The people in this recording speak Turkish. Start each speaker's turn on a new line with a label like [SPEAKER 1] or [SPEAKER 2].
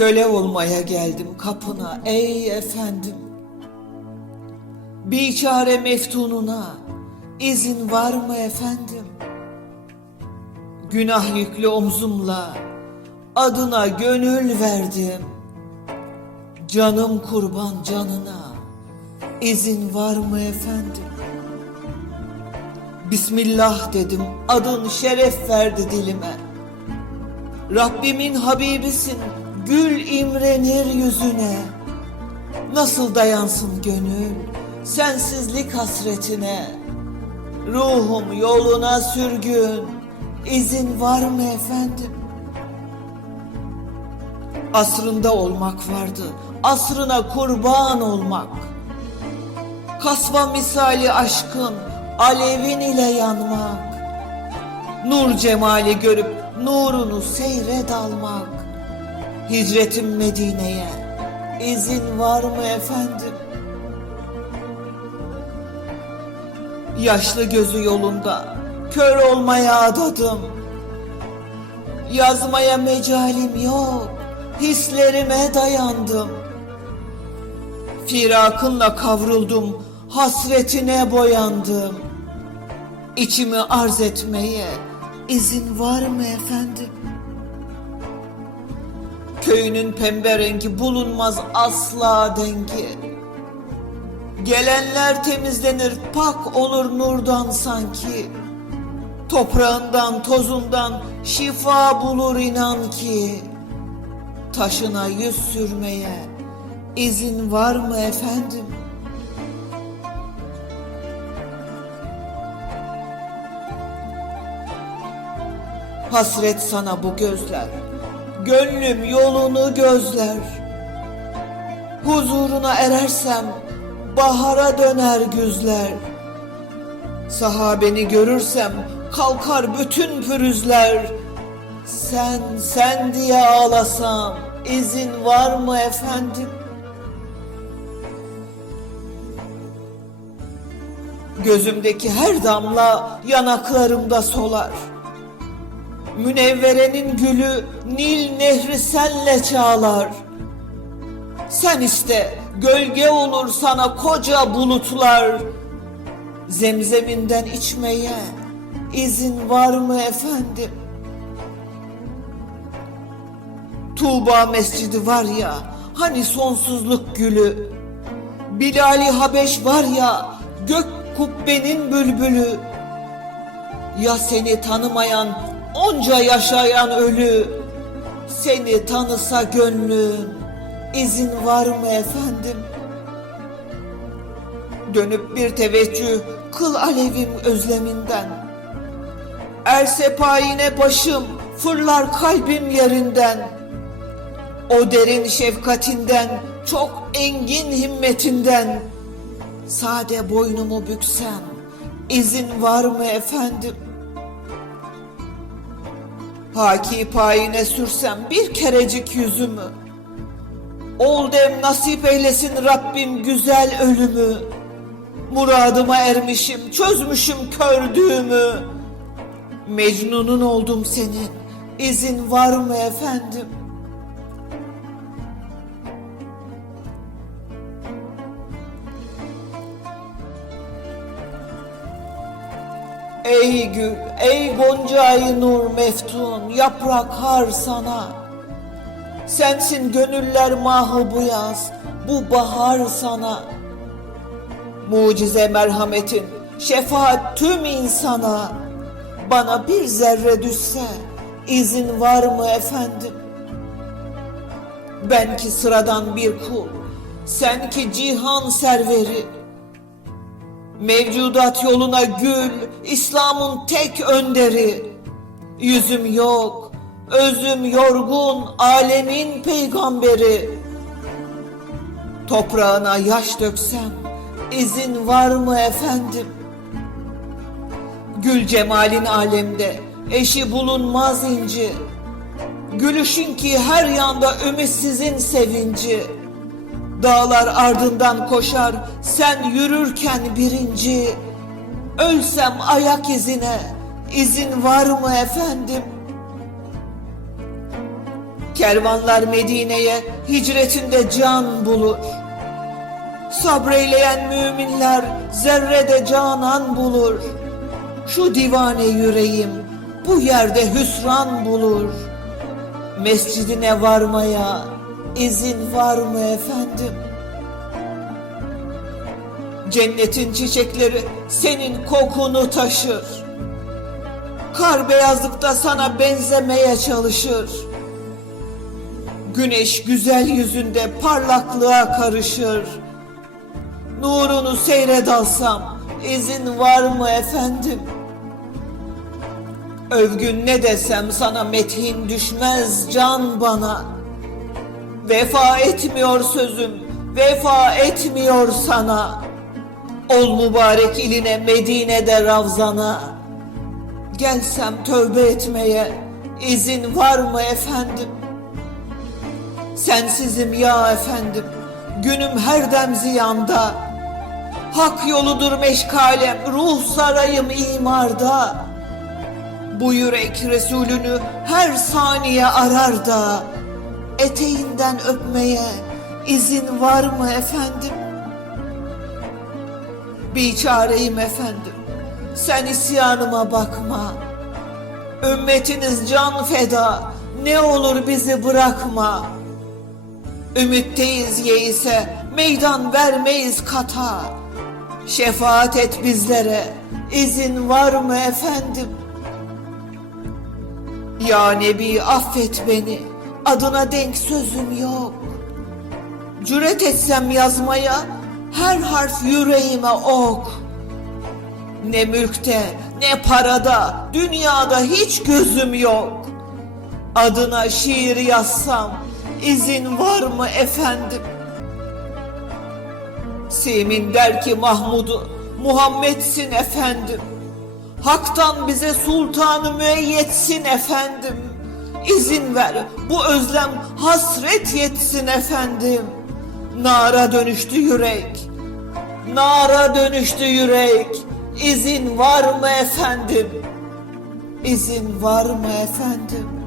[SPEAKER 1] Köle olmaya geldim kapına ey efendim. Biçare meftununa izin var mı efendim? Günah yüklü omzumla adına gönül verdim. Canım kurban canına izin var mı efendim? Bismillah dedim adın şeref verdi dilime. Rabbimin Habibisin gül imrenir yüzüne. Nasıl dayansın gönül sensizlik hasretine. Ruhum yoluna sürgün izin var mı efendim? Asrında olmak vardı asrına kurban olmak. Kasva misali aşkın alevin ile yanmak. Nur cemali görüp nurunu seyre dalmak. Hicretim Medine'ye izin var mı efendim? Yaşlı gözü yolunda kör olmaya adadım. Yazmaya mecalim yok, hislerime dayandım. Firakınla kavruldum, hasretine boyandım. İçimi arz etmeye izin var mı efendim? Köyünün pembe rengi bulunmaz asla dengi. Gelenler temizlenir, pak olur nurdan sanki. Toprağından, tozundan şifa bulur inan ki. Taşına yüz sürmeye izin var mı efendim? Hasret sana bu gözler, gönlüm yolunu gözler. Huzuruna erersem bahara döner güzler. Sahabeni görürsem kalkar bütün pürüzler. Sen sen diye ağlasam izin var mı efendim? Gözümdeki her damla yanaklarımda solar. Münevverenin gülü Nil nehri senle çağlar. Sen iste gölge olur sana koca bulutlar. Zemzeminden içmeye izin var mı efendim? Tuğba mescidi var ya hani sonsuzluk gülü. Bilali Habeş var ya gök kubbenin bülbülü. Ya seni tanımayan onca yaşayan ölü seni tanısa gönlün izin var mı efendim? Dönüp bir teveccüh kıl alevim özleminden. Erse payine başım fırlar kalbim yerinden. O derin şefkatinden çok engin himmetinden. Sade boynumu büksem izin var mı efendim? Haki payine sürsem bir kerecik yüzümü. Ol dem nasip eylesin Rabbim güzel ölümü. Muradıma ermişim, çözmüşüm kördüğümü. Mecnunun oldum senin, izin var mı efendim? Ey gül, ey goncayı nur meftun, yaprak har sana. Sensin gönüller mahı bu yaz, bu bahar sana. Mucize merhametin, şefaat tüm insana. Bana bir zerre düşse, izin var mı efendim? Ben ki sıradan bir kul, sen ki cihan serveri. Mevcudat yoluna gül, İslam'ın tek önderi. Yüzüm yok, özüm yorgun, alemin peygamberi. Toprağına yaş döksem, izin var mı efendim? Gül cemalin alemde, eşi bulunmaz inci. Gülüşün ki her yanda ümitsizin sevinci. Dağlar ardından koşar, sen yürürken birinci. Ölsem ayak izine, izin var mı efendim? Kervanlar Medine'ye hicretinde can bulur. Sabreyleyen müminler zerrede canan bulur. Şu divane yüreğim bu yerde hüsran bulur. Mescidine varmaya izin var mı efendim? Cennetin çiçekleri senin kokunu taşır. Kar beyazlıkta sana benzemeye çalışır. Güneş güzel yüzünde parlaklığa karışır. Nurunu seyre dalsam izin var mı efendim? Övgün ne desem sana methin düşmez can bana. Vefa etmiyor sözüm, vefa etmiyor sana. Ol mübarek iline Medine'de Ravzana. Gelsem tövbe etmeye izin var mı efendim? Sensizim ya efendim, günüm her dem ziyanda. Hak yoludur meşgalem, ruh sarayım imarda. Bu yürek Resulünü her saniye arar da. Eteğinden öpmeye izin var mı efendim? Biçareyim efendim, sen isyanıma bakma. Ümmetiniz can feda, ne olur bizi bırakma. Ümitteyiz yeise, meydan vermeyiz kata. Şefaat et bizlere, izin var mı efendim? Ya Nebi affet beni, adına denk sözüm yok. Cüret etsem yazmaya, her harf yüreğime ok. Ne mülkte, ne parada, dünyada hiç gözüm yok. Adına şiir yazsam, izin var mı efendim? Simin der ki Mahmud'u, Muhammed'sin efendim. Hak'tan bize sultanı müeyyetsin efendim. İzin ver bu özlem hasret yetsin efendim. Nara dönüştü yürek. Nara dönüştü yürek. İzin var mı efendim? İzin var mı efendim?